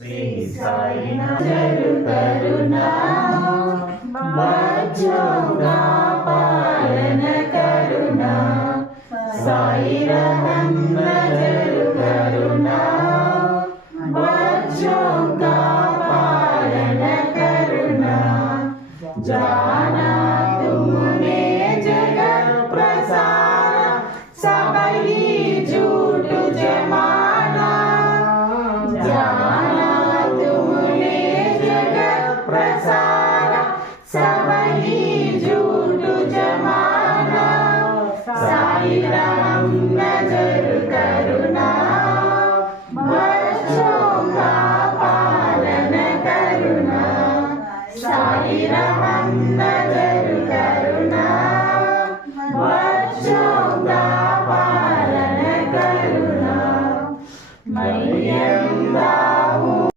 श्री साई नजर करुणा बच्चों का पालन करुणा साई रहम नजर करुणा बच्चों का पालन करुणा जाना तुमने जगत प्रसार सब ही झूठ जमाना जाना तुमने जगत प्रसार सब ही झूठ जमाना साई राम नजर करुणा बच्चों का पालन करुणा साई राम